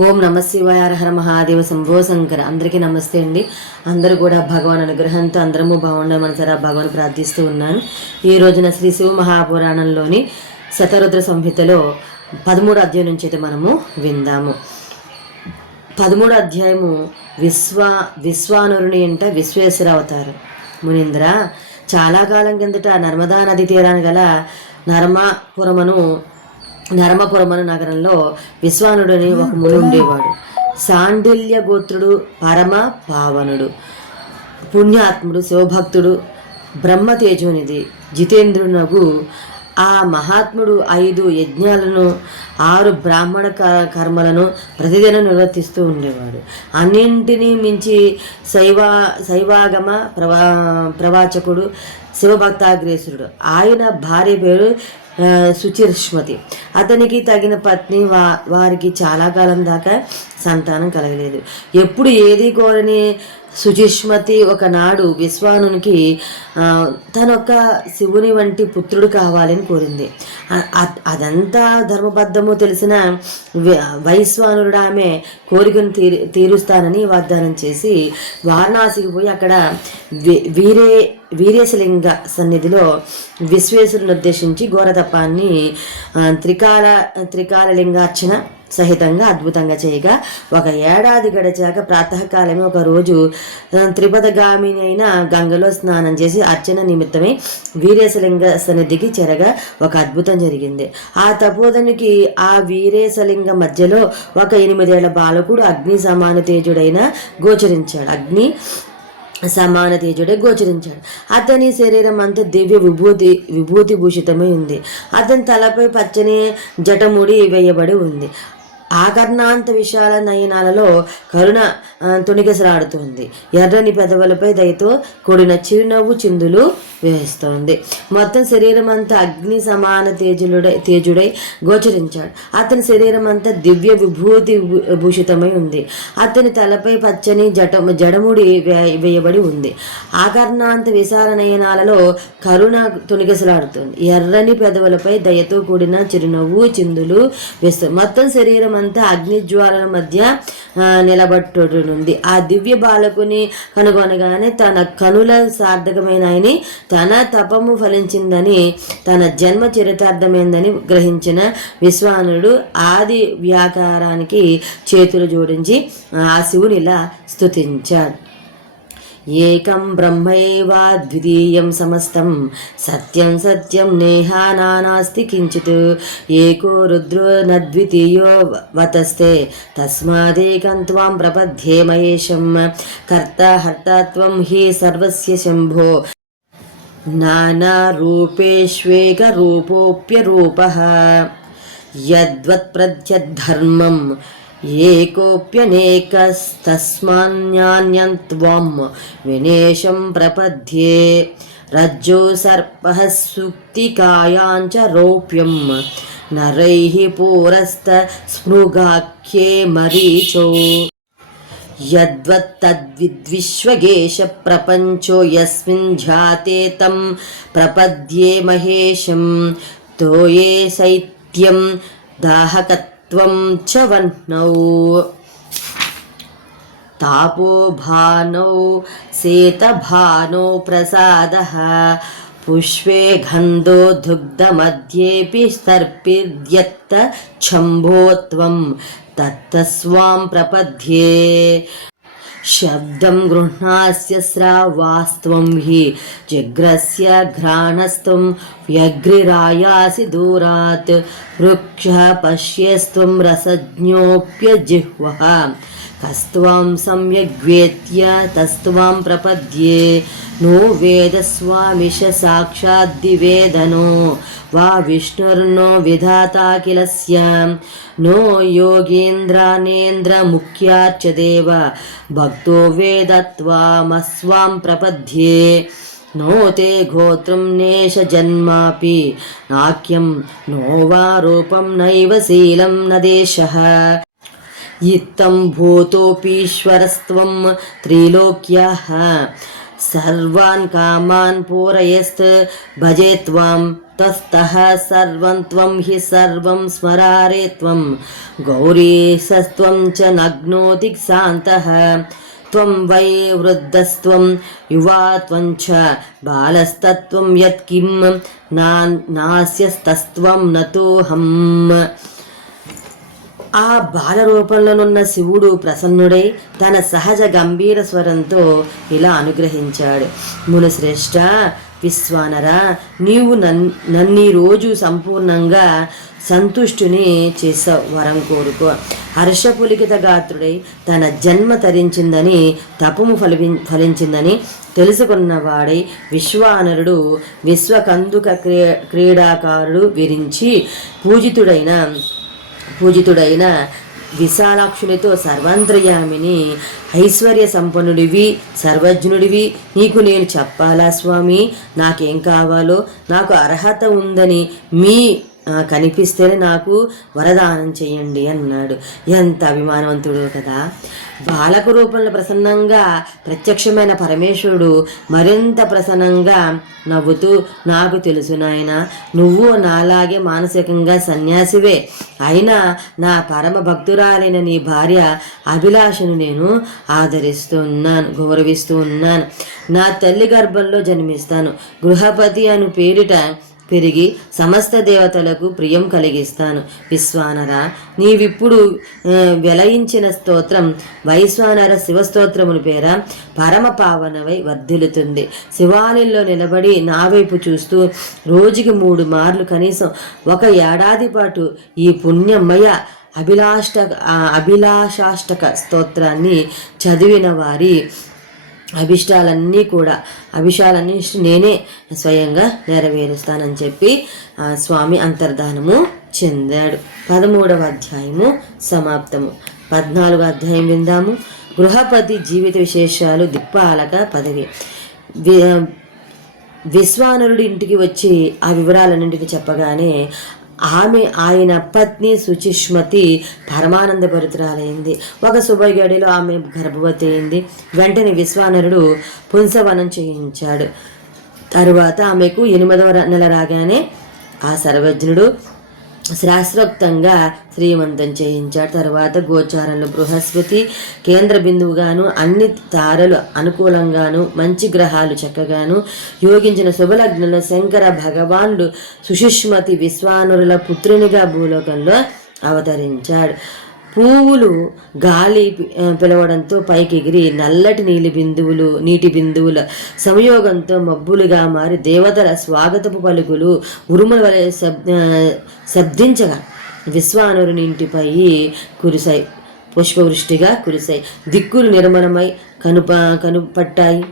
ఓం నమ శివాయ, హర హర మహాదేవ, శంభో శంకర. అందరికీ నమస్తే అండి. అందరూ కూడా భగవాన్ అనుగ్రహంతో అందరము బాగుండమని మనసారా భగవాన్ ప్రార్థిస్తూ ఉన్నాను. ఈ రోజున శ్రీ శివ మహాపురాణంలోని శతరుద్ర సంహితలో 13 అధ్యాయం నుంచి అయితే మనము విందాము. 13 అధ్యాయము విశ్వానురుని ఇంట విశ్వేశ్వర అవతారం. మునీంద్ర, చాలా కాలం కిందట నర్మదా నది తీరాన గల నరమపురమను నగరంలో విశ్వానుడని ఒక ముని ఉండేవాడు. శాండిల్య గోత్రుడు, పరమ పావనుడు, పుణ్యాత్ముడు, శివభక్తుడు, బ్రహ్మతేజోనిధి, జితేంద్రునగు ఆ మహాత్ముడు 5 యజ్ఞాలను 6 బ్రాహ్మణ కర్మలను ప్రతిదినం నిర్వర్తిస్తూ ఉండేవాడు. అన్నింటినీ మించి శైవాగమ ప్రవాచకుడు, శివభక్తాగ్రేసుడు. ఆయన భార్య పేరు సుచిర్ష్మతి. అతనికి తగిన పత్ని. వారికి చాలా కాలం దాకా సంతానం కలగలేదు. ఎప్పుడు ఏది కోరని సుచిష్మతి ఒకనాడు విశ్వానునికి తనొక్క శివుని వంటి పుత్రుడు కావాలని కోరింది. అదంతా ధర్మబద్ధము తెలిసిన వైశ్వానుడు ఆమె కోరికను తీరుస్తానని వాగ్దానం చేసి వారణాసికి పోయి అక్కడ వీరేశలింగ సన్నిధిలో విశ్వేశ్వరుని ఉద్దేశించి ఘోరతపాన్ని త్రికాలలింగార్చన సహితంగా అద్భుతంగా చేయగా 1 ఏడాది గడిచాక ప్రాతకాలమే ఒక రోజు త్రిపదగామిని అయిన గంగలో స్నానం చేసి అర్చన నిమిత్తమై వీరేశలింగ సన్నిధికి చేరగా ఒక అద్భుతం జరిగింది. ఆ తపోధనికి ఆ వీరేశలింగ మధ్యలో ఒక 8 ఏళ్ల బాలకుడు అగ్ని సమాన తేజుడే గోచరించాడు. అతని శరీరం అంతా దివ్య విభూతి భూషితమై ఉంది. అతని తలపై పచ్చని జటముడి వేయబడి ఉంది. ఆకర్ణాంత విశాల నయనాలలో కరుణ తొణిగసలాడుతోంది. ఎర్రని పెదవులపై దయతో కూడిన చిరునవ్వు చిందులు వేస్తోంది. మొత్తం శరీరం అంతా అగ్ని సమాన తేజుడై గోచరించాడు. అతని శరీరం అంతా దివ్య విభూతి భూషితమై ఉంది. అతని తలపై పచ్చని జడముడి వేయబడి ఉంది. ఆకర్ణాంత విశాల నయనాలలో కరుణ తొణిగసలాడుతోంది. ఎర్రని పెదవులపై దయతో కూడిన చిరునవ్వు చిందులు వేస్తుంది. మొత్తం శరీరం అంతా అగ్నిజ్వాలల మధ్య నిలబట్టునుంది. ఆ దివ్య బాలకుని కనుగొనగానే తన కనుల సార్థకమైన ఆయని, తన తపము ఫలించిందని, తన జన్మ చరితార్థమైందని గ్రహించిన విశ్వానుడు ఆది వ్యాకారానికి చేతులు జోడించి ఆ శివునిలా స్తుతించాడు. ఏకం బ్రహ్మైవాద్వితీయం సమస్తం సత్యం సత్యం నేహా నానాస్తి కించిత్ ఏకో రుద్రో నద్వితీయో వతస్తే తస్మాదేకం త్వాం ప్రపద్యే మహేశం కర్త హర్తాత్వం హి సర్వస్య శంభో నానా రూపేష్వేక రూపోప్యరూపః యద్వత్ప్రత్యద్ధర్మం ఏకోప్యనేకస్తస్మాన్యాన్యం త్వం వినేశం ప్రపద్యే రజ్జో సర్పః సుక్తికాయాంచ రౌప్యం నరైః పూరస్త స్మృగాఖ్యే మరీచో యద్వత్తద్విద్విశ్వగేశ ప్రపంచో యస్మిన్ ఝాతే తం ప్రపద్యే మహేశం తోయే శైత్యం దాహకత్వం చ వహ్నౌ తాపోభానౌ శేతభానౌ ప్రసాదః పుష్పే గంధో దుగ్ధమధ్యేపి స్తర్పిర్యత్త ఛంభోత్వం తత్తస్వాం ప్రపద్యే శబ్దం గృహ్ణాస్య శ్రావాస్త్వం హి జగ్రస్య ఘ్రాణస్త్వం వ్యగ్రిరాయాసి దూరాత్ వృక్షః పశ్యేస్త్వం రసజ్ఞోప్యజిహ్వః కస్త్వం సమ్యగ్వేత్య తస్త్వం ప్రపద్యే నో వేదస్వామిష సాక్షాద్దివేదనో వా విష్ణుర్నో విధాతా కిలస్య నో యోగేంద్రానేంద్ర ముఖ్యాచ్చ దేవ భక్తో వేదత్వామస్వాం ప్రపద్యే నో తే గోత్రం నేష జన్మాపి నాక్యం నో వా రూపం నైవ శీలం న దేశః ఇత్తం భూతోపీశ్వరస్త్వం త్రైలోక్యః సర్వాన్ కామాన్ పూరయస్త్ భజే త్వాం त्वस्तः सर्वं त्वं हि सर्वं स्मरारे त्वं गौरीशस्त्वं च नग्नोति शान्तः त्वं वै वृद्धस्त्वं युवा त्वं च बालस्तत्त्वं यत्किं नास्यस्तस्त्वं नतोऽहम्. ఆ బాల రూపంలోనున్న శివుడు ప్రసన్నుడై తన సహజ గంభీర స్వరంతో ఇలా అనుగ్రహించాడు. మునిశ్రేష్ఠ, విశ్వానర, నీవు నన్నీ రోజు సంపూర్ణంగా సంతుష్టుని చేసే వరం కోరుకో. హర్షపులికిత గాత్రుడై తన జన్మ తరించిందని, తపము ఫలించిందని తెలుసుకున్నవాడై విశ్వానరుడు విశ్వకందుక క్రీడాకారుడు విరించి పూజితుడైన విశాలాక్షునితో సర్వాంతర్యామిని, ఐశ్వర్య సంపన్నుడివి, సర్వజ్ఞుడివి, నీకు నేను చెప్పాలా స్వామి? నాకేం కావాలో, నాకు అర్హత ఉందని కనిపిస్తేనే నాకు వరదానం చెయ్యండి అన్నాడు. ఎంత అభిమానవంతుడు కదా! బాలక రూపంలో ప్రసన్నంగా ప్రత్యక్షమైన పరమేశ్వరుడు మరింత ప్రసన్నంగా నవ్వుతూ, నాకు తెలుసు నాయన, నువ్వు నాలాగే మానసికంగా సన్యాసివే, అయినా నా పరమ భక్తురాలైన నీ భార్య అభిలాషను నేను గౌరవిస్తూ ఉన్నాను. నా తల్లి గర్భంలో జన్మిస్తాను. గృహపతి అను పేరిట పెరిగి సమస్త దేవతలకు ప్రియం కలిగిస్తాను. విశ్వానర, నీవిప్పుడు వెలయించిన స్తోత్రం వైశ్వానర శివస్తోత్రముని పేర పరమ పావనవై వర్ధిల్లుతుంది. శివాలయంలో నిలబడి నా వైపు చూస్తూ రోజుకి 3 మార్లు కనీసం 1 ఏడాది పాటు ఈ పుణ్యమయ అభిలాషాష్టక స్తోత్రాన్ని చదివిన వారి అభిషాలన్నీ నేనే స్వయంగా నెరవేరుస్తానని చెప్పి స్వామి అంతర్ధానము చెందాడు. 13వ అధ్యాయము సమాప్తము. 14వ అధ్యాయం విందాము. గృహపతి జీవిత విశేషాలు. దిక్పాలక పదవి. విశ్వానరుడి ఇంటికి వచ్చి ఆ వివరాలన్నింటినీ చెప్పగానే ఆయన పత్ని శుచిష్మతి పరమానందభరితురాలైంది. ఒక శుభగడిలో ఆమె గర్భవతి అయింది. వెంటనే విశ్వానరుడు పుంసవనం చేయించాడు. తరువాత ఆమెకు 8వ నెల రాగానే ఆ సర్వజ్ఞుడు శాస్త్రోక్తంగా శ్రీమంతం చేయించాడు. తర్వాత గోచారంలో బృహస్పతి కేంద్ర బిందువుగాను, అన్ని తారలు అనుకూలంగాను, మంచి గ్రహాలు చక్కగాను యోగించిన శుభలగ్నంలో శంకర భగవానుడు సుషుష్మతి విశ్వానురుల పుత్రునిగా భూలోకంలో అవతరించాడు. పువ్వులు గాలి పిలవడంతో పైకి ఎగిరి నల్లటి నీటి బిందువుల సంయోగంతో మబ్బులుగా మారి దేవతల స్వాగతపు పలుకులు ఉరుముల వలె శబ్దించగా విశ్వానురుని ఇంటిపై కురిశాయి. పుష్పవృష్టిగా కురిశాయి. దిక్కులు నిర్మలమై కనుపట్టాయి.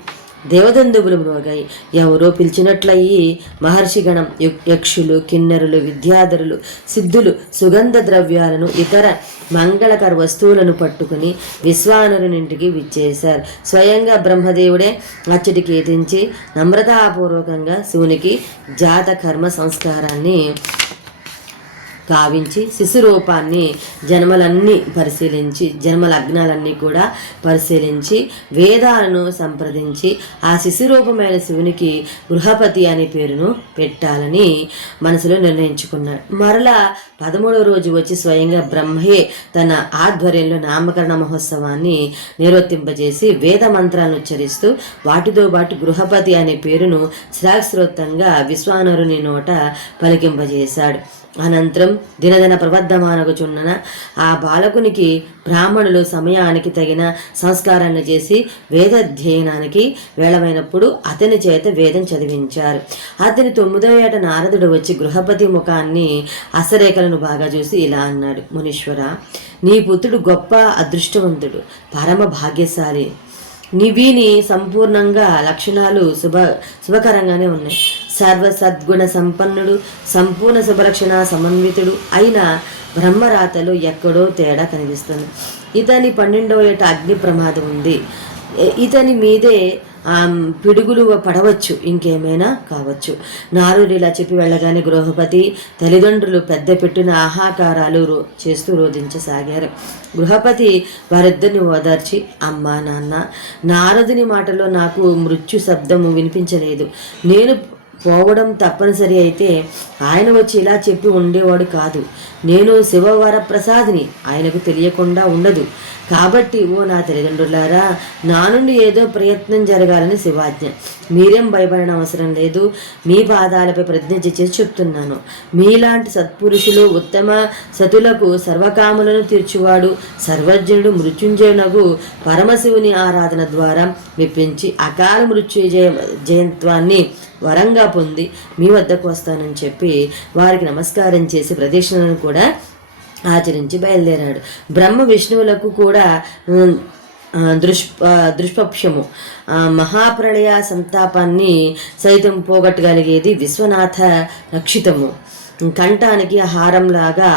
దేవదందువులు మ్రోగాయి. ఎవరో పిలిచినట్లయి మహర్షిగణం, యక్షులు, కిన్నరులు, విద్యాధరులు, సిద్ధులు సుగంధ ద్రవ్యాలను, ఇతర మంగళకర వస్తువులను పట్టుకుని విశ్వానరునింటికి విచ్చేశారు. స్వయంగా బ్రహ్మదేవుడే అచ్చటికి ఎదించి నమ్రతాపూర్వకంగా శివునికి జాత కర్మ సంస్కారాన్ని గావించి శిశురూపాన్ని జన్మలగ్నాలన్నీ కూడా పరిశీలించి వేదాలను సంప్రదించి ఆ శిశురూపమైన శివునికి గృహపతి అనే పేరును పెట్టాలని మనసులో నిర్ణయించుకున్నాడు. మరలా 13వ రోజు వచ్చి స్వయంగా బ్రహ్మయే తన ఆధ్వర్యంలో నామకరణ మహోత్సవాన్ని నిర్వర్తింపజేసి వేద మంత్రాలను ఉచ్చరిస్తూ వాటితో పాటు గృహపతి అనే పేరును శాస్త్రోక్తంగా విశ్వానరుని నోట పలికింపజేశాడు. అనంతరం దినదిన ప్రవర్ధమానగుచున్న ఆ బాలకునికి బ్రాహ్మణులు సమయానికి తగిన సంస్కారాన్ని చేసి వేదాధ్యయనానికి వేళమైనప్పుడు అతని చేత వేదం చదివించారు. అతని 9వ ఏట నారదుడు వచ్చి గృహపతి ముఖాన్ని అసరేఖలను బాగా చూసి ఇలా అన్నాడు. మునీశ్వర, నీ పుత్రుడు గొప్ప అదృష్టవంతుడు, పరమ భాగ్యశాలి. వీని సంపూర్ణంగా లక్షణాలు శుభకరంగానే ఉన్నాయి. సర్వ సద్గుణ సంపన్నుడు, సంపూర్ణ శుభలక్షణ సమన్వితుడు అయిన బ్రహ్మరాతలో ఎక్కడో తేడా కనిపిస్తుంది. ఇతని 12వ ఏట అగ్ని ప్రమాదం ఉంది. ఇతని మీదే పిడుగులు పడవచ్చు, ఇంకేమైనా కావచ్చు. నారుడు ఇలా చెప్పి వెళ్ళగానే గృహపతి తల్లిదండ్రులు పెద్ద పెట్టిన ఆహాకారాలు చేస్తూ రోధించసాగారు. గృహపతి వారిద్దరిని ఓదార్చి, అమ్మా నాన్న, నారదుని మాటలో నాకు మృత్యు శబ్దము వినిపించలేదు. నేను పోవడం తప్పనిసరి అయితే ఆయన వచ్చి ఇలా చెప్పి ఉండేవాడు కాదు. నేను శివవరప్రసాదిని, ఆయనకు తెలియకుండా ఉండదు. కాబట్టి ఓ నా తల్లిదండ్రులారా, నా నుండి ఏదో ప్రయత్నం జరగాలని శివాజ్ఞ. మీరేం భయపడడం అవసరం లేదు. మీ పాదాలపై ప్రతిజ్ఞ చేసి చెప్తున్నాను. మీలాంటి సత్పురుషులు ఉత్తమ సతులకు సర్వకాములను తీర్చువాడు సర్వజ్ఞుడు మృత్యుంజయునకు పరమశివుని ఆరాధన ద్వారా మెప్పించి అకాల జయంత్వాన్ని వరంగా పొంది మీ వద్దకు వస్తానని చెప్పి వారికి నమస్కారం చేసి ప్రదక్షిణలను కూడా ఆచరించి బయలుదేరాడు. బ్రహ్మ విష్ణువులకు కూడా దృష్పక్షము మహాప్రళయ సంతాపాన్ని సైతం పోగొట్టగలిగేది విశ్వనాథ రక్షితము. కంఠానికి హారంలాగా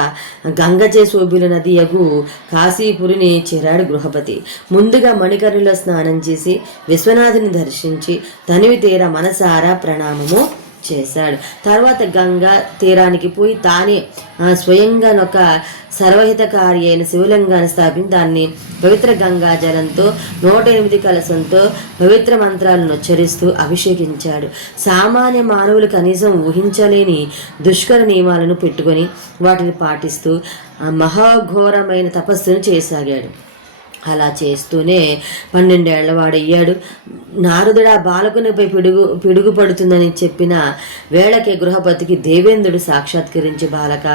గంగచే శోభిల నదియగు కాశీపురిని చేరాడు గృహపతి. ముందుగా మణికర్ణిలో స్నానం చేసి విశ్వనాథుని దర్శించి తనివి తీర మనసారా ప్రణామము చేశాడు. తర్వాత గంగా తీరానికి పోయి తానే స్వయంగా ఒక సర్వహితకారి అయిన శివలింగాన్ని స్థాపించి దాన్ని పవిత్ర గంగా జలంతో 108 కలశంతో పవిత్ర మంత్రాలను ఉచ్చరిస్తూ అభిషేకించాడు. సామాన్య మానవులు కనీసం ఊహించలేని దుష్కర నియమాలను పెట్టుకొని వాటిని పాటిస్తూ మహాఘోరమైన తపస్సును చేయసాగాడు. అలా చేస్తూనే 12 ఏళ్లవాడయ్యాడు. నారదుడు ఆ బాలకునిపై పిడుగు పడుతుందని చెప్పిన వేళకే గృహపతికి దేవేంద్రుడు సాక్షాత్కరించి, బాలక,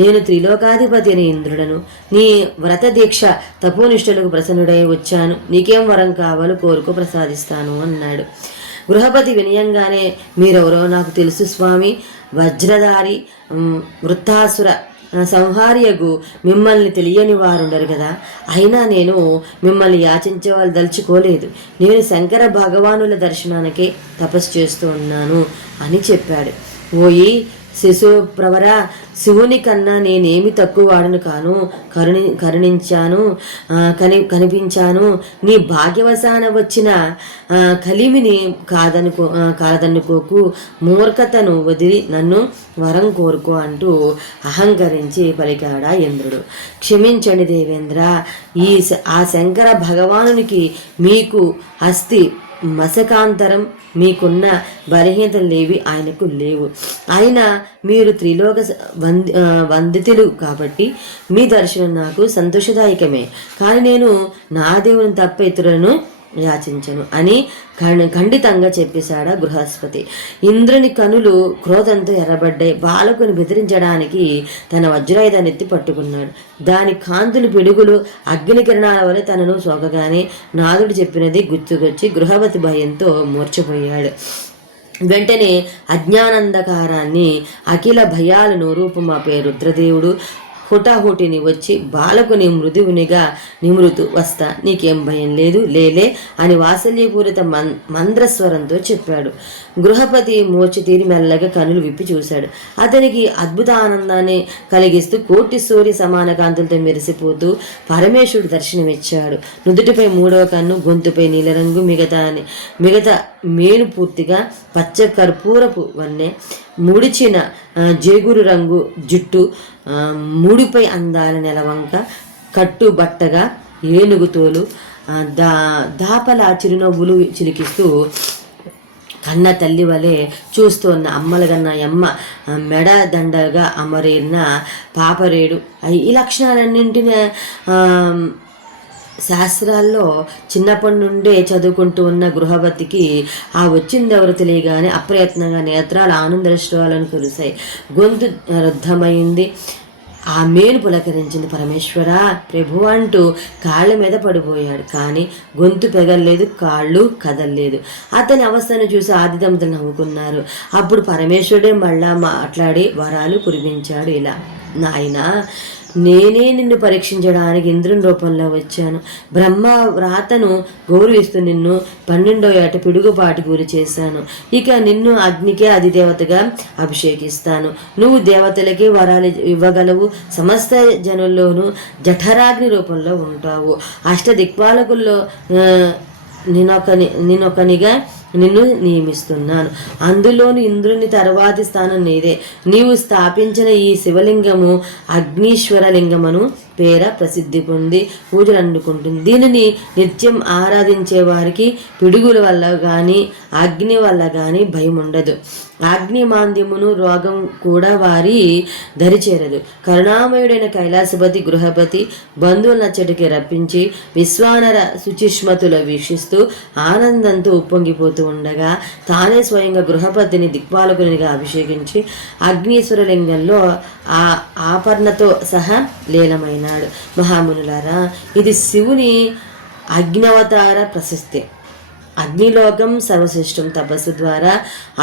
నేను త్రిలోకాధిపతి అని ఇంద్రుడను. నీ వ్రత దీక్ష తపోనిష్టలకు ప్రసన్నుడై వచ్చాను. నీకేం వరం కావాలో కోరుకో, ప్రసాదిస్తాను అన్నాడు. గృహపతి వినయంగానే, మీరెవరో నాకు తెలుసు స్వామి. వజ్రధారి వృత్తాసుర సంహార్యకు మిమ్మల్ని తెలియని వారుండరు కదా. అయినా నేను మిమ్మల్ని యాచించేవాళ్ళు దలుచుకోలేదు. నేను శంకర భగవానుల దర్శనానికే తపస్సు చేస్తూ ఉన్నాను అని చెప్పాడు. ఓయి శిశుప్రవర, శివుని కన్నా నేనేమి తక్కువ వాడను కాను. కనిపించాను. నీ భాగ్యవశాన వచ్చిన కలిమిని కాదనుకోకు. మూర్ఖతను వదిలి నన్ను వరం కోరుకో అంటూ అహంకరించి పలికాడా ఇంద్రుడు. క్షమించండి దేవేంద్ర, ఆ శంకర భగవానునికి మీకు అస్థి మసకాంతరం, మీకున్న బలహీనతలేవి ఆయనకు లేవు. అయినా మీరు త్రిలోక వందితులు కాబట్టి మీ దర్శనం నాకు సంతోషదాయకమే. కానీ నేను నా దేవుని తప్ప ఇతరులను యాచించను అని ఖండితంగా చెప్పేశాడా గృహస్పతి. ఇంద్రుని కనులు క్రోధంతో ఎర్రబడ్డాయి. బాలకుని బెదిరించడానికి తన వజ్రాయుధాన్ని ఎత్తి పట్టుకున్నాడు. దాని కాంతులు పిడుగులు అగ్ని కిరణాల వలె తనను సోకగానే నాదుడు చెప్పినది గుర్తుకొచ్చి గృహపతి భయంతో మూర్ఛపోయాడు. వెంటనే అజ్ఞానందకారాన్ని అఖిల భయాలను రూపమాపే రుద్రదేవుడు హుటాహుటిని వచ్చి బాలకుని మృదువునిగా నిమృతు, వస్తా, నీకేం భయం లేదు, లేలే అని వాత్సల్యపూరిత మంద్రస్వరంతో చెప్పాడు. గృహపతి మూర్ఛ తీరి మెల్లగా కనులు విప్పి చూశాడు. అతనికి అద్భుత ఆనందాన్ని కలిగిస్తూ కోటి సూర్య సమాన కాంతులతో మెరిసిపోతూ పరమేశ్వరుడు దర్శనమిచ్చాడు. నుదుటిపై 3వ కన్ను, గొంతుపై నీలరంగు, మిగతా మేను పూర్తిగా పచ్చ కర్పూరపు వన్నె, ముడిచిన జేగురు రంగు జుట్టు, ముడిపై అందాల నెలవంక, కట్టుబట్టగా ఏనుగుతోలు, దాపల చిరునవ్వులు చిలికిస్తూ కన్న తల్లి వలె చూస్తున్న అమ్మలగన్న అమ్మ మెడ దండగా అమరిన పాపరేడు. ఈ లక్షణాలన్నింటినీ శాస్త్రాల్లో చిన్నప్పటి నుండే చదువుకుంటూ ఉన్న గృహపతికి ఆ వచ్చిందెవరు తెలియగానే అప్రయత్నంగా నేత్రాలు ఆనందశ్రాలను కురిశాయి. గొంతు రుద్ధమైంది. ఆ మేలు పులకరించింది. పరమేశ్వర ప్రభు అంటూ కాళ్ళ మీద పడిపోయాడు. కానీ గొంతు పెగల్లేదు, కాళ్ళు కదల్లేదు. అతని అవస్థను చూసి ఆది దంపతులు నవ్వుకున్నారు. అప్పుడు పరమేశ్వరుడే మళ్ళా మాట్లాడి వరాలు కురిపించాడు. ఇలా, నాయనా, నేనే నిన్ను పరీక్షించడానికి ఇంద్రుని రూపంలో వచ్చాను. బ్రహ్మ వ్రాతను గౌరవిస్తూ నిన్ను 12వ ఏట పిడుగుపాటి గురి చేశాను. ఇక నిన్ను అగ్నికే అధిదేవతగా అభిషేకిస్తాను. నువ్వు దేవతలకి వరాలు ఇవ్వగలవు. సమస్త జనుల్లోనూ జఠరాగ్ని రూపంలో ఉంటావు. అష్టదిక్పాలకుల్లో నేనొకనిగా నిన్ను నియమిస్తున్నాను. అందులోని ఇంద్రుని తర్వాతి స్థానం నీదే. నీవు స్థాపించిన ఈ శివలింగము అగ్నీశ్వర లింగమును పేర ప్రసిద్ధి పొంది పూజలు అందుకుంటుంది. దీనిని నిత్యం ఆరాధించే వారికి పిడుగుల వల్ల కానీ అగ్ని వల్ల కానీ భయం ఉండదు. అగ్ని మాంద్యమును రోగం కూడా వారి దరిచేరదు. కరుణామయుడైన కైలాసపతి గృహపతి బంధువుల నచ్చటికి రప్పించి విశ్వానర శుచిష్మతుల వీక్షిస్తూ ఆనందంతో ఉప్పొంగిపోతూ ఉండగా తానే స్వయంగా గృహపతిని దిక్పాలకునిగా అభిషేకించి అగ్నీశ్వరలింగంలో ఆ ఆపర్ణతో సహా లీలమైనాడు. మహామునులారా, ఇది శివుని అగ్నవతార ప్రశస్తి. అగ్నిలోకం సర్వశ్రేష్టం. తపస్సు ద్వారా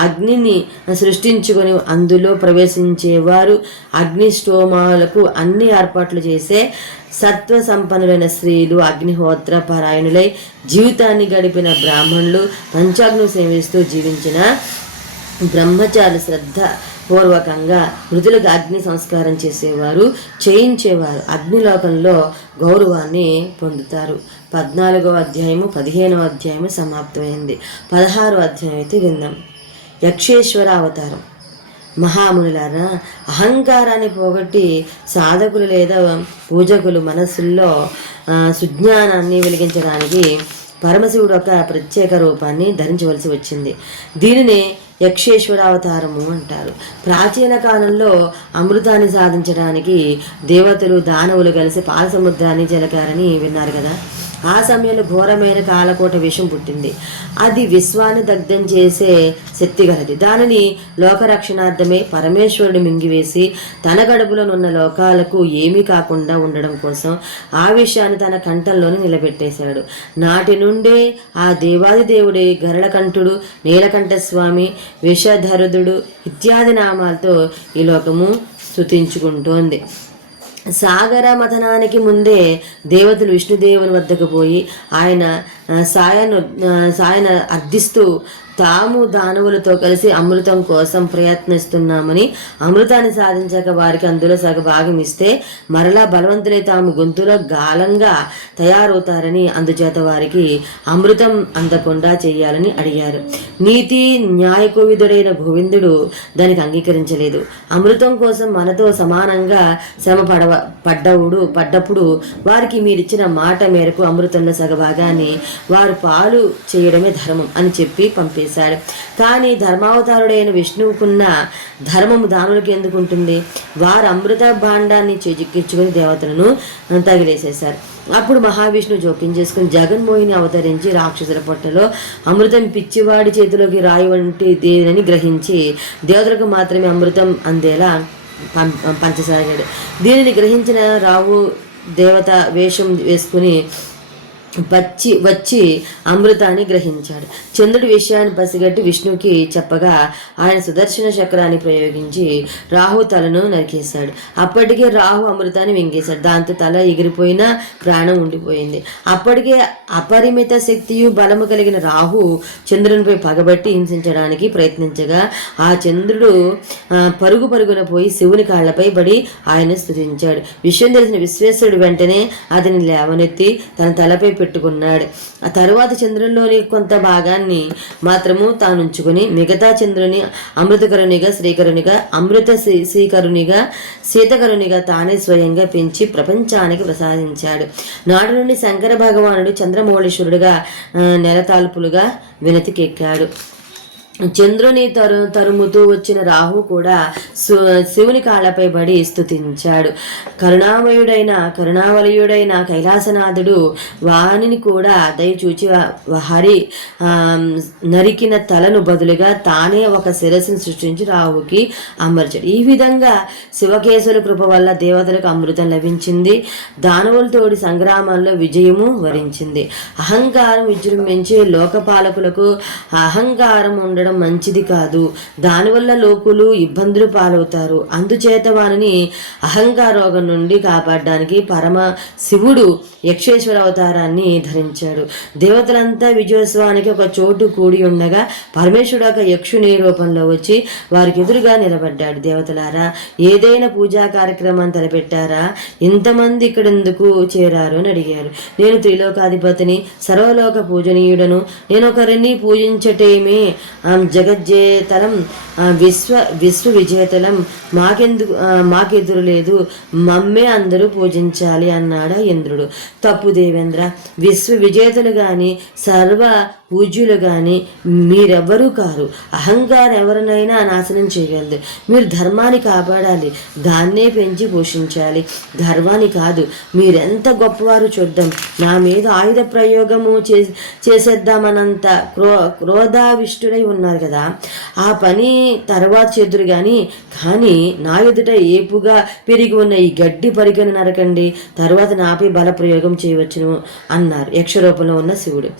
అగ్నిని సృష్టించుకొని అందులో ప్రవేశించేవారు అగ్నిష్టోమాలకు అన్ని ఏర్పాట్లు చేసే సత్వ సంపన్నులైన స్త్రీలు, అగ్నిహోత్ర పరాయణులై జీవితాన్ని గడిపిన బ్రాహ్మణులు, పంచాగ్ను సేవిస్తూ జీవించిన బ్రహ్మచారి శ్రద్ధ పూర్వకంగా మృతులకు అగ్ని సంస్కారం చేయించేవారు అగ్నిలోకంలో గౌరవాన్ని పొందుతారు. 14వ అధ్యాయము 15వ అధ్యాయము సమాప్తమైంది. 16వ అధ్యాయం అయితే విందాం. యక్షేశ్వర అవతారం. మహామునులారా, అహంకారాన్ని పోగొట్టి సాధకులు లేదా పూజకులు మనస్సుల్లో సుజ్ఞానాన్ని వెలిగించడానికి పరమశివుడు ఒక ప్రత్యేక రూపాన్ని ధరించవలసి వచ్చింది. దీనినే యక్షేశ్వరావతారము అంటారు. ప్రాచీన కాలంలో అమృతాన్ని సాధించడానికి దేవతలు దానవులు కలిసి పాల సముద్రాన్ని జలకారని విన్నారు కదా. ఆ సమయంలో ఘోరమైన కాలకోట విషం పుట్టింది. అది విశ్వాన్ని దగ్ధం చేసే శక్తి గలది. దానిని లోకరక్షణార్థమే పరమేశ్వరుడు మింగివేసి తన గడుపులోనున్న లోకాలకు ఏమీ కాకుండా ఉండడం కోసం ఆ విషయాన్ని తన కంఠంలోనే నిలబెట్టేశాడు. నాటి నుండే ఆ దేవాది దేవుడే గరళకంఠుడు, నీలకంఠస్వామి, విషధరుదుడు ఇత్యాది నామాలతో ఈ లోకము స్తుతించుకుంటోంది. సాగర మథనానికి ముందే దేవతలు విష్ణుదేవుని వద్దకు పోయి ఆయన సాయన అర్థిస్తూ తాము దానవులతో కలిసి అమృతం కోసం ప్రయత్నిస్తున్నామని, అమృతాన్ని సాధించక వారికి అందులో సగభాగం ఇస్తే మరలా బలవంతులై తాము గొంతులో గాలంగా తయారవుతారని, అందుచేత వారికి అమృతం అందకుండా చేయాలని అడిగారు. నీతి న్యాయకోవిదుడైన గోవిందుడు దానికి అంగీకరించలేదు. అమృతం కోసం మనతో సమానంగా శ్రమ పడ్డప్పుడు వారికి మీరిచ్చిన మాట మేరకు అమృతంలో సగభాగాన్ని వారు పాలు చేయడమే ధర్మం అని చెప్పి పంపేశారు. కానీ ధర్మావతారుడైన విష్ణువుకున్న ధర్మము దానులకు ఎందుకు ఉంటుంది? వారు అమృత భాండాన్ని చేజిక్కించుకుని దేవతలను తగిలేసేశారు. అప్పుడు మహావిష్ణువు జోక్యం చేసుకుని జగన్మోహిని అవతరించి రాక్షసుల పొట్టలో అమృతం పిచ్చివాడి చేతిలోకి రాయి వంటిదేనని గ్రహించి దేవతలకు మాత్రమే అమృతం అందేలా పంచసాగాడు. దీనిని గ్రహించిన రావు దేవత వేషం వేసుకుని వచ్చి అమృతాన్ని గ్రహించాడు. చంద్రుడి విషయాన్ని పసిగట్టి విష్ణువుకి చెప్పగా ఆయన సుదర్శన చక్రాన్ని ప్రయోగించి రాహు తలను నరికేశాడు. అప్పటికే రాహు అమృతాన్ని మింగేశాడు. దాంతో తల ఎగిరిపోయినా ప్రాణం ఉండిపోయింది. అప్పటికే అపరిమిత శక్తియు బలము కలిగిన రాహు చంద్రునిపై పగబట్టి హింసించడానికి ప్రయత్నించగా ఆ చంద్రుడు పరుగున పోయి శివుని కాళ్లపై పడి ఆయన స్తుతించాడు. విషయం తెలిసిన విశ్వేశ్వరుడు వెంటనే అతని లేవనెత్తి తన తలపై పెట్టుకున్నాడు. ఆ తరువాత చంద్రునిలోని కొంత భాగాన్ని మాత్రము తానుంచుకుని మిగతా చంద్రుని అమృతకరునిగా, శ్రీకరునిగా, అమృత శ్రీకరునిగా, శీతకరునిగా తానే స్వయంగా పెంచి ప్రపంచానికి ప్రసాదించాడు. నాటి నుండి శంకర భగవానుడు చంద్రమౌళీశ్వరుడుగా నెలతాల్పులుగా వినతికెక్కాడు. చంద్రుని తరుముతూ వచ్చిన రాహు కూడా శివుని కాళ్ళపై పడి స్తుతించాడు. కరుణావలయుడైన కైలాసనాథుడు వాణిని కూడా దయచూచి హరి నరికిన తలను బదులుగా తానే ఒక శిరస్సును సృష్టించి రాహుకి అమర్చాడు. ఈ విధంగా శివకేశవుల కృప వల్ల దేవతలకు అమృతం లభించింది. దానవులతోటి సంగ్రామాల్లో విజయము వరించింది. అహంకారం విజృంభించి లోకపాలకులకు అహంకారం ఉండడం మంచిది కాదు. దానివల్ల లోకులు ఇబ్బందులు పాలవుతారు. అందుచేత వారిని అహంకారోగం నుండి కాపాడడానికి పరమ శివుడు యక్షేశ్వర అవతారాన్ని ధరించాడు. దేవతలంతా విజయోత్సవానికి ఒక చోటు కూడి ఉండగా పరమేశ్వరుడు ఒక యక్షుని రూపంలో వచ్చి వారికి ఎదురుగా నిలబడ్డాడు. దేవతలారా, ఏదైనా పూజా కార్యక్రమాన్ని తలపెట్టారా? ఇంతమంది ఇక్కడెందుకు చేరారు అని అడిగారు. నేను త్రిలోకాధిపతిని, సర్వలోక పూజనీయుడను. నేను ఒకరిని పూజించటేమే జగజ్జేతలం విశ్వ విజేతలం, మాకెదురు లేదు, మమ్మే అందరూ పూజించాలి అన్నాడా ఇంద్రుడు. తప్పు దేవేంద్ర, విశ్వ విజేతలు గాని సర్వ పూజ్యులు గాని మీరెవ్వరూ కారు. అహంకారం ఎవరినైనా నాశనం చేయగలదు. మీరు ధర్మాన్ని కాపాడాలి, దాన్నే పెంచి పోషించాలి, గర్వాన్ని కాదు. మీరెంత గొప్పవారు చూద్దాం. నా మీద ఆయుధ ప్రయోగము చేసేద్దామనంత క్రోధావిష్టుడై ఉన్నారు కదా, ఆ పని తర్వాత చేదురు కానీ నా ఎదుట ఏపుగా పెరిగి ఉన్న ఈ గడ్డి పరికను నరకండి, తర్వాత నాపై బల ప్రయోగం చేయవచ్చును అన్నారు యక్షరూపంలో ఉన్న శివుడు.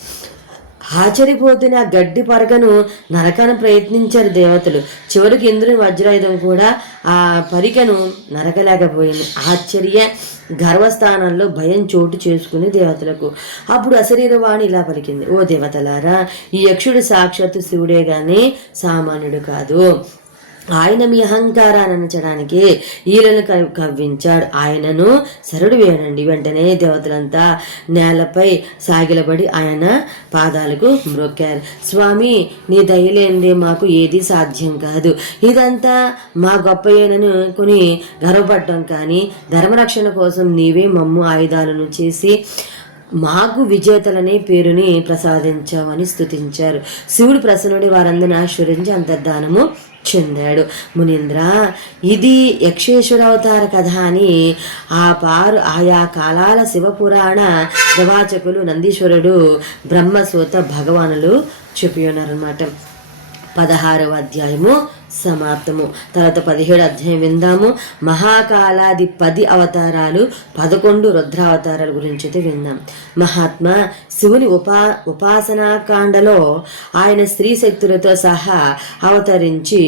ఆశ్చర్యపోతున్న ఆ గడ్డి పరకను నరకను ప్రయత్నించారు దేవతలు. చివరికి ఇంద్రుని వజ్రాయుధం కూడా ఆ పరికను నరకలేకపోయింది. ఆశ్చర్య గర్వస్థానంలో భయం చోటు చేసుకుని దేవతలకు. అప్పుడు అశరీరవాణి ఇలా పలికింది, ఓ దేవతలారా, ఈ యక్షుడు సాక్షాత్తు శివుడే గాని సామాన్యుడు కాదు. ఆయన మీ అహంకారాన్ని అనచడానికి ఈలను కవ్వించాడు. ఆయనను శరుడు వేయండి. వెంటనే దేవతలంతా నేలపై సాగిలబడి ఆయన పాదాలకు మ్రొక్కారు. స్వామి, నీ దయలేందే మాకు ఏది సాధ్యం కాదు. ఇదంతా మా గొప్పయేనని కొని గర్వపడ్డం కానీ ధర్మరక్షణ కోసం నీవే మమ్ము ఆయుధాలను చేసి మాకు విజేతలనే పేరుని ప్రసాదించావని స్తుతించారు. శివుడు ప్రసన్నుడి వారందరిని ఆశ్వరించి అంతర్ధానము చెందాడు. మునీంద్ర, ఇది యక్షేశ్వర అవతార కథ అని ఆయా కాలాల శివపురాణ ప్రవాచకులు నందీశ్వరుడు, బ్రహ్మసూత భగవానులు చెప్పి ఉన్నారన్నమాట. 16వ అధ్యాయము సమాప్తము. తర్వాత 17 అధ్యాయం విందాము. మహాకాలాది 10 అవతారాలు, 11 రుద్రావతారాల గురించి అయితే విందాం. మహాత్మా శివుని ఉపాసనాకాండలో ఆయన స్త్రీ శక్తులతో సహా అవతరించి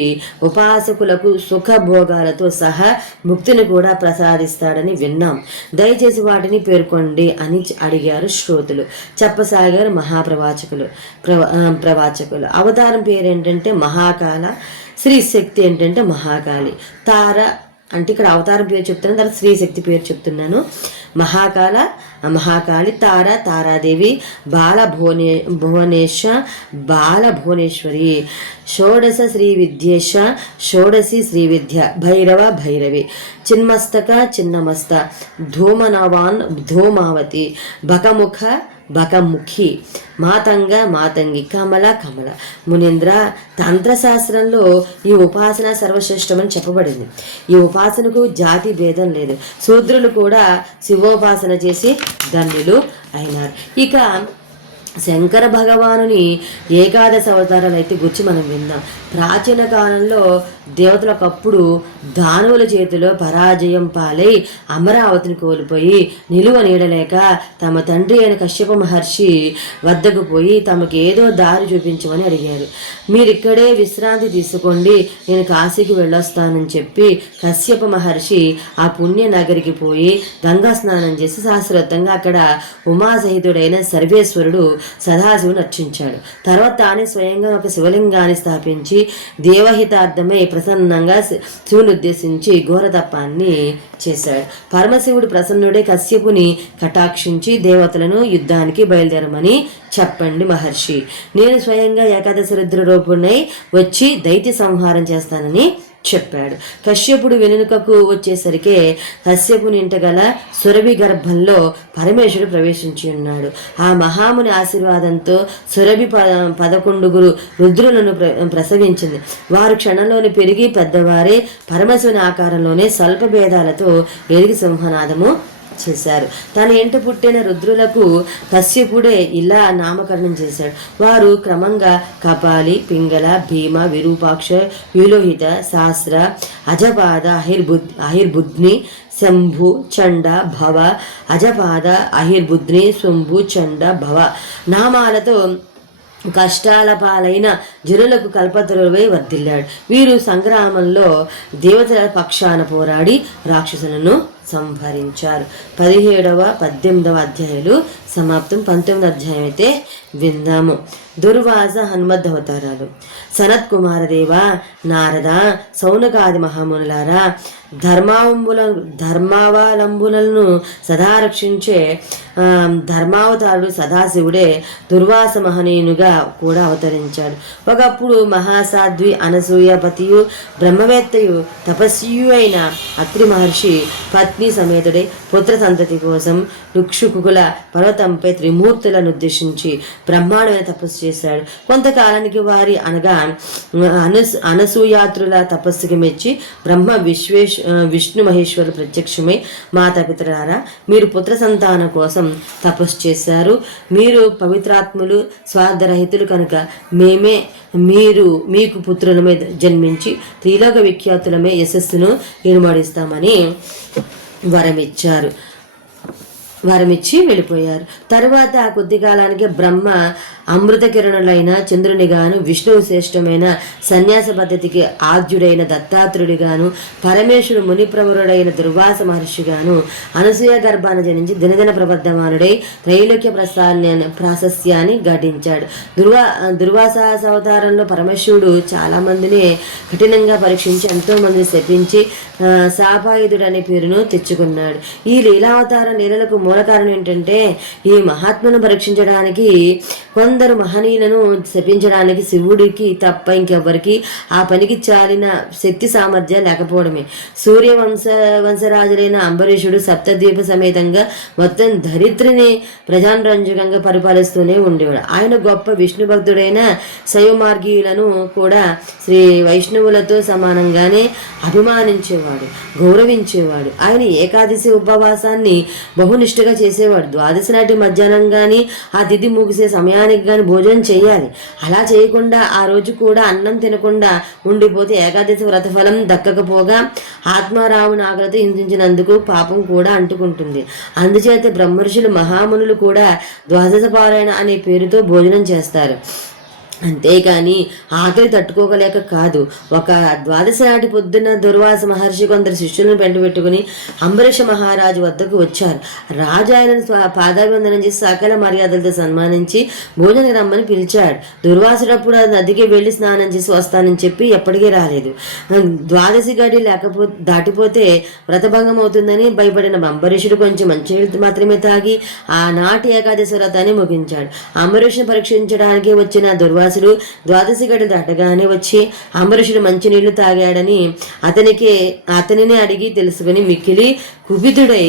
ఉపాసకులకు సుఖభోగాలతో సహా ముక్తిని కూడా ప్రసాదిస్తాడని విన్నాం. దయచేసి వాటిని పేర్కొండి అని అడిగారు శ్రోతులు. చెప్పసాగారు ప్రవాచకులు. అవతారం పేరేంటంటే మహాకాల, స్త్రీ శక్తి ఏంటంటే మహాకాళి. తార అంటే ఇక్కడ అవతారం పేరు చెప్తున్నాను, తర్వాత స్త్రీ శక్తి పేరు చెప్తున్నాను. మహాకాళి, తారాదేవి, భువనేశ, భువనేశ్వరి, షోడశ శ్రీ విద్యేశ, షోడశి శ్రీ విద్య, భైరవి, చిన్మస్తక, చిన్నమస్త, ధూమనవాన్, ధూమావతి, బకముఖి, మాతంగి, కమల. మునీంద్ర, తంత్రశాస్త్రంలో ఈ ఉపాసన సర్వశ్రేష్టమని చెప్పబడింది. ఈ ఉపాసనకు జాతి భేదం లేదు. శూద్రులు కూడా శివోపాసన చేసి ధన్యులు అయినారు. ఇక శంకర భగవానుని ఏకాదశ అవతారాలు అయితే గురించి మనం విందాం. ప్రాచీన కాలంలో దేవతలు ఒకప్పుడు దానవుల చేతిలో పరాజయం పాలై అమరావతిని కోల్పోయి నిలువ నీడలేక తమ తండ్రి అయిన కశ్యప మహర్షి వద్దకు పోయి తమకు ఏదో దారి చూపించమని అడిగారు. మీరిక్కడే విశ్రాంతి తీసుకోండి, నేను కాశీకి వెళ్ళొస్తానని చెప్పి కశ్యప మహర్షి ఆ పుణ్య నగరికి పోయి గంగా స్నానం చేసి శాస్త్రోక్తంగా అక్కడ ఉమాసహితుడైన సర్వేశ్వరుడు సదాశివుని అర్చించాడు. తర్వాత తానే స్వయంగా ఒక శివలింగాన్ని స్థాపించి దేవహితార్థమై ప్రసన్నంగా శివుని ఉద్దేశించి ఘోరతపాన్ని చేశాడు. పరమశివుడు ప్రసన్నుడే కశ్యపుని కటాక్షించి దేవతలను యుద్ధానికి బయలుదేరమని చెప్పండి మహర్షి, నేను స్వయంగా ఏకాదశ రుద్ర రూపుణ్ణై వచ్చి దైత్య సంహారం చేస్తానని చెప్పాడు. కశ్యపుడు వెనుకకు వచ్చేసరికి కశ్యపుని ఇంట గల సురభి గర్భంలో పరమేశ్వరుడు ప్రవేశించి ఉన్నాడు. ఆ మహాముని ఆశీర్వాదంతో సురభి 11 రుద్రులను ప్రసవించింది. వారు క్షణంలోనే పెరిగి పెద్దవారే పరమశివుని ఆకారంలోనే స్వల్ప భేదాలతో ఎరిగి సింహనాదము చేశారు. తన ఇంట పుట్టిన రుద్రులకు కశ్యపుడే ఇలా నామకరణం చేశాడు. వారు క్రమంగా కపాలి, పింగళ, భీమ, విరూపాక్ష, విలోహిత, శాస్త్ర, అజపాద, అహిర్బుద్ని, శంభు, చండ, భవ, అజపాద, అహిర్బుద్ని, శంభు, చండ, భవ నామాలతో కష్టాల పాలైన జనులకు కల్పతరువై వర్ధిల్లాడు. వీరు సంగ్రామంలో దేవతల పక్షాన పోరాడి రాక్షసులను సంహరించారు. 17వ 18వ అధ్యాయాలు సమాప్తం. 19వ అధ్యాయం అయితే విందాము. దుర్వాస హనుమద్ అవతారాలు. సనత్ కుమారదేవ, నారద, సౌనకాది మహామునులారా, ధర్మావలంబులను సదా రక్షించే ధర్మావతారుడు సదాశివుడే దుర్వాస మహనీయునిగా కూడా అవతరించాడు. ఒకప్పుడు మహాసాధ్వి అనసూయపతియు బ్రహ్మవేత్తయు తపస్వియు అయిన అత్రి మహర్షి పత్ని సమేతుడై పుత్ర సంతతి కోసం రుక్షుకుల పర్వతంపై త్రిమూర్తులను ఉద్దేశించి బ్రహ్మాండమైన తపస్సు చేశాడు. కొంతకాలానికి వారి అనగా అనసూయాత్రుల తపస్సుకి మెచ్చి బ్రహ్మ విష్ణు మహేశ్వరులు ప్రత్యక్షమై, మాతాపితరారా, మీరు పుత్ర సంతానం కోసం తపస్సు చేశారు. మీరు పవిత్రాత్ములు, స్వార్థరహితులు కనుక మీకు పుత్రులమే జన్మించి త్రిలోక విఖ్యాతులమే యశస్సును ఇనుమడిస్తామని వరమిచ్చి వెళ్ళిపోయారు. తరువాత కొద్ది కాలానికి బ్రహ్మ అమృత కిరణులైన చంద్రునిగాను, విష్ణువు శ్రేష్టమైన సన్యాస పద్ధతికి ఆద్యుడైన దత్తాత్రుడిగాను, పరమేశ్వరుడు మునిప్రవరుడైన దుర్వాస మహర్షిగాను అనసూయ గర్భాన జనించి దినదిన ప్రబద్ధమానుడై త్రైలోక్య ప్రాశస్యాన్ని ఘటించాడు. దుర్వాసాస అవతారంలో పరమేశ్వరుడు చాలా మందిని కఠినంగా పరీక్షించి ఎంతో మందిని శపించి శాపాయుధుడు అనే పేరును తెచ్చుకున్నాడు. ఈ లీలావతార లీలలకు మూల కారణం ఏంటంటే, ఈ మహాత్మను పరీక్షించడానికి, కొందరు మహనీయులను శపించడానికి శివుడికి తప్ప ఇంకెవ్వరికి ఆ పనికి చాలిన శక్తి సామర్థ్యం లేకపోవడమే. వంశరాజులైన అంబరీషుడు సప్తద్వీప సమేతంగా మొత్తం ధరిత్రిని ప్రజారంజకంగా పరిపాలిస్తూనే ఉండేవాడు. ఆయన గొప్ప విష్ణు భక్తుడైన శైవమార్గీయులను కూడా శ్రీ వైష్ణవులతో సమానంగానే అభిమానించేవాడు, గౌరవించేవాడు. ఆయన ఏకాదశి ఉపవాసాన్ని బహునిష్ఠగా చేసేవాడు. ద్వాదశి నాటి మధ్యాహ్నం కానీ ఆ తిథి ముగిసే సమయానికి కానీ భోజనం చేయాలి. అలా చేయకుండా ఆ రోజు కూడా అన్నం తినకుండా ఉండిపోతే ఏకాదశి వ్రతఫలం దక్కకపోగా ఆత్మారాముని ఆకలితో హింసించినందుకు పాపం కూడా అంటుకుంటుంది. అందుచేత బ్రహ్మర్షులు మహామునులు కూడా ద్వాదశ పారాయణ అనే పేరుతో భోజనం చేస్తారు. అంతేకాని ఆకలి తట్టుకోగలేక కాదు. ఒక ద్వాదశి నాటి పొద్దున్న దుర్వాస మహర్షి కొందరు శిష్యులను పెట్టుకుని అంబరీష మహారాజు వద్దకు వచ్చారు. రాజు ఆయనను పాదాభివందనం చేసి సకల మర్యాదలతో సన్మానించి భోజనం రమ్మని పిలిచాడు. దుర్వాసుడప్పుడు నదికి వెళ్లి స్నానం చేసి వస్తానని చెప్పి ఎప్పటికీ రాలేదు. ద్వాదశి గడి దాటిపోతే వ్రతభంగం అవుతుందని భయపడిన అంబరీషుడు కొంచెం మంచినీళ్ళు మాత్రమే తాగి ఆనాటి ఏకాదశి వ్రతాన్ని ముగించాడు. అంబరీషుని పరీక్షించడానికి వచ్చిన దుర్వాస ద్వాదశి గడి దాటగానే వచ్చి అంబరీషుడు మంచినీళ్లు తాగాడని అతనిని అడిగి తెలుసుకుని మిక్కిలి కుపితుడై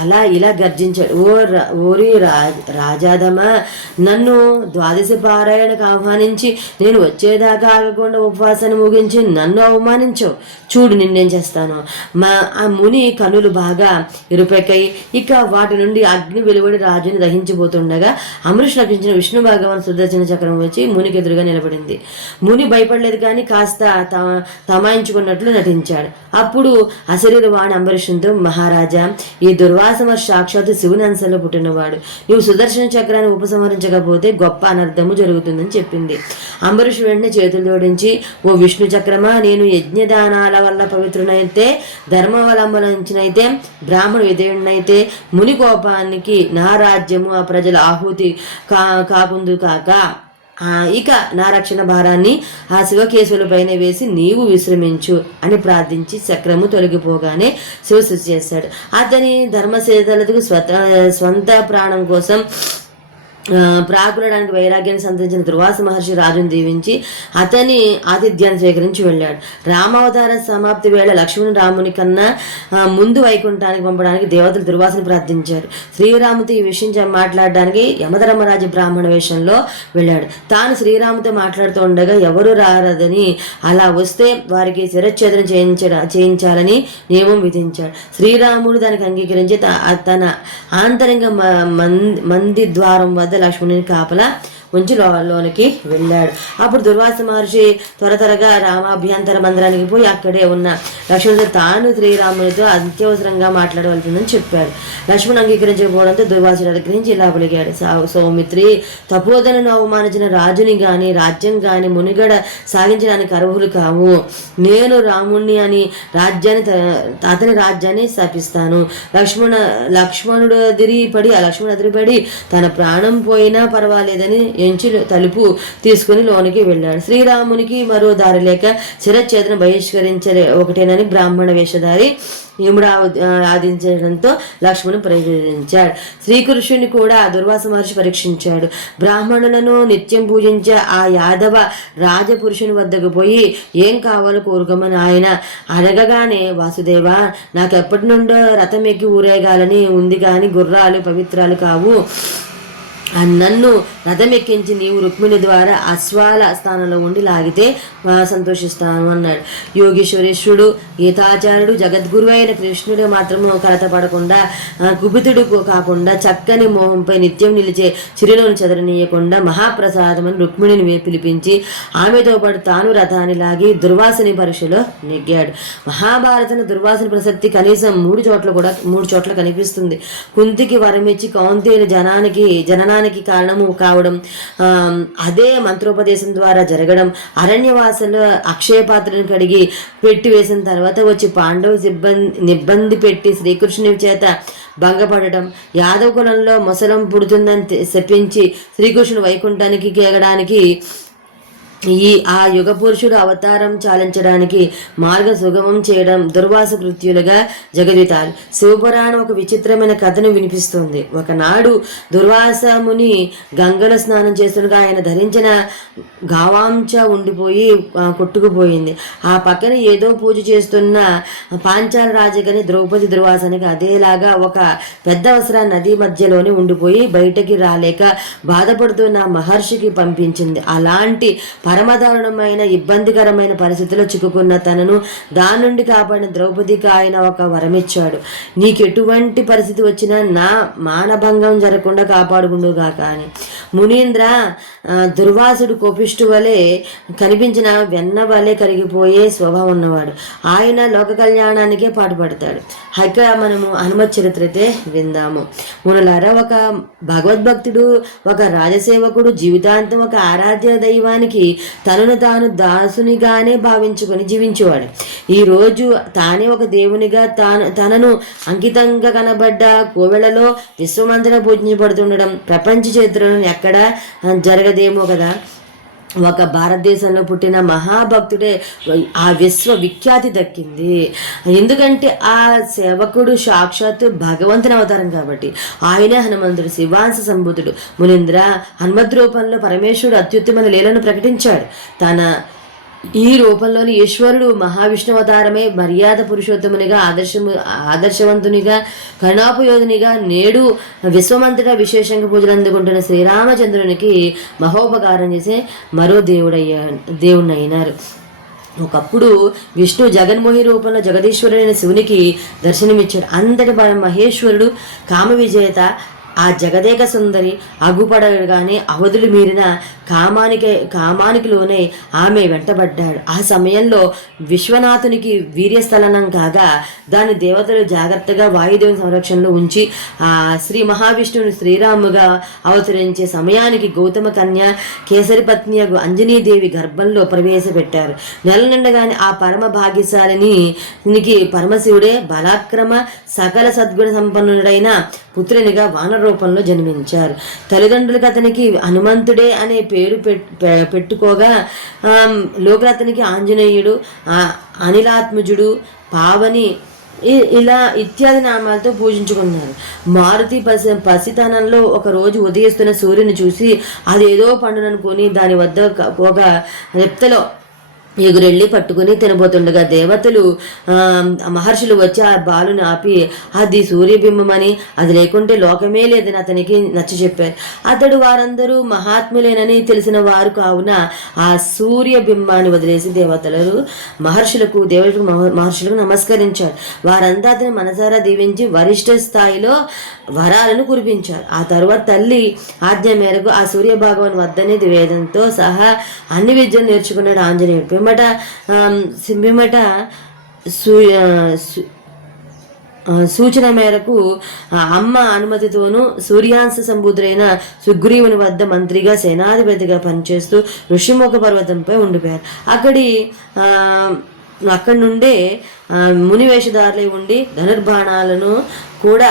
అలా ఇలా గర్జించాడు. ఓరి రాజాదమా, నన్ను ద్వాదశి పారాయణకు ఆహ్వానించి నేను వచ్చేదాకా ఆగకుండా ఉపవాసాన్ని ముగించి నన్ను అవమానించవు. చూడు నిన్నేం చేస్తాను. ఆ ముని కనులు బాగా ఇరుపెక్కై ఇక వాటి నుండి అగ్ని వెలువడి రాజుని దహించబోతుండగా అమృష్ లభించిన విష్ణు భగవాన్ సుదర్శన చక్రం వచ్చి మునికి ఎదురుగా నిలబడింది. ముని భయపడలేదు కానీ కాస్త తమాయించుకున్నట్లు నటించాడు. అప్పుడు అశరీర వాణి అంబరీషునితో, మహారాజా, ఈ దుర్వాసమ సాక్షాత్తు శివుని అంశంలో పుట్టినవాడు. నీవు సుదర్శన చక్రాన్ని ఉపసంహరించకపోతే గొప్ప అనర్థము జరుగుతుందని చెప్పింది. అంబరీషుడు వెంటనే చేతులు జోడించి, ఓ విష్ణు చక్రమా, నేను యజ్ఞదానాల వల్ల పవిత్రునైతే, ధర్మావలంబనైతే, బ్రాహ్మణ విధేయుడినైతే ముని కోపానికి నా రాజ్యము ఆ ప్రజల ఆహుతి కాకుందు కాక ఇక నా రక్షణ భారాన్ని ఆ శివకేశవుల పైన వేసి నీవు విశ్రమించు అని ప్రార్థించి చక్రము తొలగిపోగానే శివశుద్ధి చేశాడు. అతని ధర్మశీలతలకు స్వంత ప్రాణం కోసం ప్రాకులడానికి వైరాగ్యాన్ని సంతరించిన దుర్వాస మహర్షి రాజును దీవించి అతని ఆతిథ్యాన్ని స్వీకరించి వెళ్ళాడు. రామావతార సమాప్తి వేళ లక్ష్మణుని రాముని కన్నా ముందు వైకుంఠానికి పంపడానికి దేవతలు దుర్వాసను ప్రార్థించారు. శ్రీరాముతో ఈ విషయం మాట్లాడడానికి యమధర్మరాజు బ్రాహ్మణ వేషంలో వెళ్ళాడు. తాను శ్రీరాముతో మాట్లాడుతూ ఉండగా ఎవరు రారదని, అలా వస్తే వారికి శిరచ్ఛేదన చేయించాలని నియమం విధించాడు. శ్రీరాముడు దానికి అంగీకరించి తన ఆంతరంగ మంది ద్వారం వద్ద లక్ష్మణుని కాపలా ఉంచి లోనికి వెళ్ళాడు. అప్పుడు దుర్వాస మహర్షి త్వరగా రామాభ్యంతర మందిరానికి పోయి అక్కడే ఉన్న లక్ష్మణుడితో తాను శ్రీరామునితో అత్యవసరంగా మాట్లాడవలసిందని చెప్పాడు. లక్ష్మణుడు అంగీకరించకపోవడంతో దుర్వాసుడు అనుగ్రహించి ఇలా పలికాడు: సౌమిత్రి, తపోధనను అవమానించిన రాజుని గాని రాజ్యం గాని మునిగడ సాగించడానికి అర్హులు కావు. నేను రాముణ్ణి అని అతని రాజ్యాన్ని శపిస్తాను. లక్ష్మణుడు అదిరిపడి తన ప్రాణం పోయినా పర్వాలేదని ఎంచి తలుపు తీసుకుని లోనికి వెళ్ళాడు. శ్రీరామునికి మరో దారి లేక శిరచ్ఛేదన బహిష్కరించలే ఒకటేనని బ్రాహ్మణ వేషధారి యముడు ఆదించడంతో లక్ష్మణుడు ప్రవేశించాడు. శ్రీకృష్ణుని కూడా దుర్వాస మహర్షి పరీక్షించాడు. బ్రాహ్మణులను నిత్యం పూజించే ఆ యాదవ రాజపురుషుని వద్దకు పోయి ఏం కావాలో కోరుకోమని ఆయన అడగగానే, వాసుదేవ, నాకు ఎప్పటి నుండో రథం ఎక్కి ఊరేగాలని ఉంది కానీ గుర్రాలు పవిత్రాలు కావు. నన్ను రథం ఎక్కించి నీవు రుక్మిణి ద్వారా అశ్వాల స్థానంలో ఉండి లాగితే సంతోషిస్తాను అన్నాడు. యోగేశ్వరేశ్వరుడు, గీతాచార్యుడు, జగద్గురు అయిన కృష్ణుడు మాత్రము కలత పడకుండా, కుపితుడు కాకుండా, చక్కని మోహంపై నిత్యం నిలిచే చిరునవ్వును చెదరనీయకుండా మహాప్రసాదమని రుక్మిణిని పిలిపించి ఆమెతో పాటు తాను రథాన్ని లాగి దుర్వాసుని పరీక్షలో నెగ్గాడు. మహాభారతంలో దుర్వాసుని ప్రసక్తి కనీసం మూడు చోట్ల కనిపిస్తుంది. కుంతికి వరమిచ్చి కౌంతేయుని జననానికి కారణము కావడం, అదే మంత్రోపదేశం ద్వారా జరగడం, అరణ్యవాసంలో అక్షయపాత్రను కడిగి పెట్టి వేసిన తర్వాత వచ్చి పాండవ నిబ్బంది పెట్టి శ్రీకృష్ణుని చేత భంగపడటం, యాదవ కులంలో మొసలం పుడుతుందని శపించి శ్రీకృష్ణుడు వైకుంఠానికి కేగడానికి ఆ యుగ పురుషుడు అవతారం చాలించడానికి మార్గ సుగమం చేయడం దుర్వాస కృత్యులుగా జగదితాలు. శివపురాణం ఒక విచిత్రమైన కథను వినిపిస్తుంది. ఒకనాడు దుర్వాస ముని గంగలో స్నానం చేస్తుండగా ఆయన ధరించిన గావాంచ ఉండిపోయి కొట్టుకుపోయింది. ఆ పక్కన ఏదో పూజ చేస్తున్న పాంచాల రాజగని ద్రౌపది దుర్వాసానికి అదేలాగా ఒక పెద్ద వస్త్రాన్ని నది మధ్యలోనే ఉండిపోయి బయటకి రాలేక బాధపడుతున్న మహర్షికి పంపించింది. అలాంటి పరమదారుణమైన ఇబ్బందికరమైన పరిస్థితిలో చిక్కుకున్న తనను దాని నుండి కాపాడిన ద్రౌపదికి ఆయన ఒక వరమిచ్చాడు. నీకెటువంటి పరిస్థితి వచ్చినా నా మానభంగం జరగకుండా కాపాడుకుండుగాక అని. మునీంద్ర, దుర్వాసుడు కోపిష్టు వలె కనిపించిన వెన్న వలె కరిగిపోయే స్వభావం ఉన్నవాడు. ఆయన లోక కళ్యాణానికే పాటుపడతాడు. ఇక్కడ మనము హనుమత్ చరిత్రతే విందాము. మునులారా, ఒక భగవద్భక్తుడు, ఒక రాజసేవకుడు జీవితాంతం ఒక ఆరాధ్య దైవానికి తనను తాను దాసునిగానే భావించుకొని జీవించేవాడు. ఈరోజు తానే ఒక దేవునిగా తనను అంకితంగా కనబడ్డ కోవెలలో విశ్వమంతటా పూజించబడుతుండడం ప్రపంచ చరిత్రలో ఎక్కడా జరగదేమో కదా. ఒక భారతదేశంలో పుట్టిన మహాభక్తుడే ఆ విశ్వవిఖ్యాతి దక్కింది. ఎందుకంటే ఆ సేవకుడు సాక్షాత్తు భగవంతుని అవతారం కాబట్టి. ఆయనే హనుమంతుడు, శివాంశ సంభూతుడు. మునీంద్ర, హనుమద్ రూపంలో పరమేశ్వరుడు అత్యుత్తమైన లీలను ప్రకటించాడు. తన ఈ రూపంలోని ఈశ్వరుడు మహావిష్ణు అవతారమే మర్యాద పురుషోత్తమునిగా, ఆదర్శవంతునిగా, కరుణాపయోధునిగా నేడు విశ్వమంతటా విశేషంగా పూజలు అందుకుంటున్న శ్రీరామచంద్రునికి మహోపకారం చేసే మరో దేవుణ్ణి అయినారు. ఒకప్పుడు విష్ణు జగన్మోహి రూపంలో జగదీశ్వరుడైన శివునికి దర్శనమిచ్చాడు. అంతటి మహేశ్వరుడు, కామ విజేత, ఆ జగదేక సుందరి అగుపడగానే అవధులు మీరిన కామానికిలోనే ఆమె వెంటబడ్డాడు. ఆ సమయంలో విశ్వనాథునికి వీర్యస్థలనం కాగా దాని దేవతలు జాగ్రత్తగా వాయుదేవుని సంరక్షణలో ఉంచి ఆ శ్రీ మహావిష్ణువుని శ్రీరాముగా అవతరించే సమయానికి గౌతమ కన్య కేసరి పత్ని అంజనీదేవి గర్భంలో ప్రవేశపెట్టారు. నెల నిండగానే ఆ పరమ భాగ్యశాలినికి పరమశివుడే బలాక్రమ సకల సద్గుణ సంపన్నుడైన పుత్రునిగా వానర రూపంలో జన్మించారు. తల్లిదండ్రులకు అతనికి హనుమంతుడే అనే పేరు పెట్టుకోగా లోకల్ అతనికి ఆంజనేయుడు, అనిలాత్మజుడు, పావని ఇలా ఇత్యాది నామాలతో పూజించుకున్నారు. మారుతి పసితనంలో ఒక రోజు ఉదయిస్తున్న సూర్యుని చూసి అదేదో పండుననుకొని దాని వద్ద ఒక రెప్తలో ఎగురెళ్ళి పట్టుకుని తినబోతుండగా దేవతలు మహర్షులు వచ్చి ఆ బాలుని ఆపి అది సూర్యబింబమని, అది లేకుంటే లోకమే లేదని అతనికి నచ్చ చెప్పారు. అతడు వారందరూ మహాత్ములేనని తెలిసిన వారు కావున ఆ సూర్యబింబాన్ని వదిలేసి దేవతలు మహర్షులకు నమస్కరించారు. వారంతా అతని మనసారా దీవించి వరిష్ఠ స్థాయిలో వరాలను కురిపించారు. ఆ తరువాత తల్లి ఆజ్ఞ మేరకు ఆ సూర్య భగవాన్ వద్దనే వేదంతో సహా అన్ని విద్యలు నేర్చుకున్నాడు ఆంజనేయుడు. పిమ్మట సూచన మేరకు అమ్మ అనుమతితోనూ సూర్యాంశ సంబుధుడైన సుగ్రీవుని వద్ద మంత్రిగా సేనాధిపతిగా పనిచేస్తూ ఋషిముఖ పర్వతంపై ఉండిపోయారు. అక్కడి నుండే ముని వేషధారులై ఉండి ధనుర్బాణాలను కూడా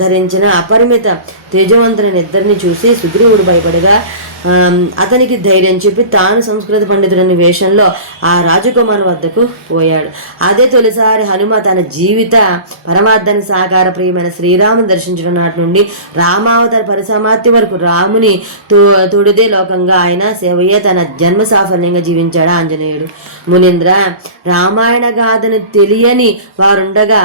ధరించిన అపరిమిత తేజవంతులైన ఇద్దరిని చూసి సుగ్రీవుడు భయపడగా అతనికి ధైర్యం చెప్పి తాను సంస్కృత పండితుడని వేషంలో ఆ రాజకుమారు వద్దకు పోయాడు. అదే తొలిసారి హనుమ తన జీవిత పరమార్థానికి సాకార ప్రియమైన శ్రీరాముని దర్శించడం నాటి నుండి రామావతార పరిసమాప్తి వరకు రాముని తొడిదే లోకంగా ఆయన సేవయ్య తన జన్మ సాఫల్యంగా జీవించాడు ఆంజనేయుడు. మునీంద్ర, రామాయణ గాథను తెలియని వారుండగా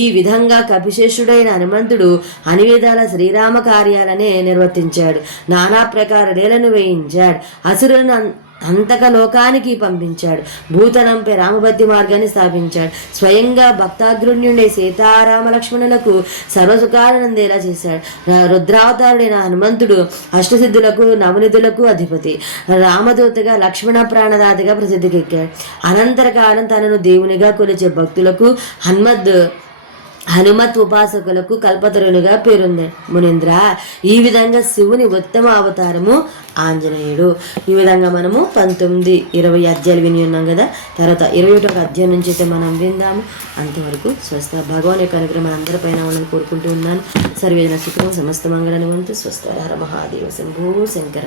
ఈ విధంగా కపిశేషుడైన హనుమంతుడు అన్ని విధాల శ్రీరామ కార్యాలనే నిర్వర్తించాడు. నానా ప్రకార లీలను వేయించాడు. అసురులను అంతక లోకానికి పంపించాడు. భూతలంపై రామభక్తి మార్గాన్ని స్థాపించాడు. స్వయంగా భక్తాగ్రుణ్యుండే సీతారామ లక్ష్మణులకు సర్వసుఖానందేలా చేశాడు. రుద్రావతారుడైన హనుమంతుడు అష్టసిద్ధులకు నవనిధులకు అధిపతి. రామదూతగా లక్ష్మణ ప్రాణదాతగా ప్రసిద్ధికెక్కాడు. అనంతర కాలం తనను దేవునిగా కొలిచే భక్తులకు హనుమత్ ఉపాసకులకు కల్పతరునిగా పేరుంది. మునీంద్ర, ఈ విధంగా శివుని ఉత్తమ అవతారము ఆంజనేయుడు. ఈ విధంగా మనము 19, 20 అధ్యాయాలు విని ఉన్నాం కదా. తర్వాత 21వ అధ్యాయం నుంచి అయితే మనం విందాము. అంతవరకు స్వస్థ. భగవాన్ యొక్క అనుగ్రహం అందరిపైన ఉండాలని కోరుకుంటూ ఉన్నాను. సర్వేజన సుఖం సమస్త మంగళాన్ని వంతు స్వస్థ. హర మహాదేవ శంభో శంకర.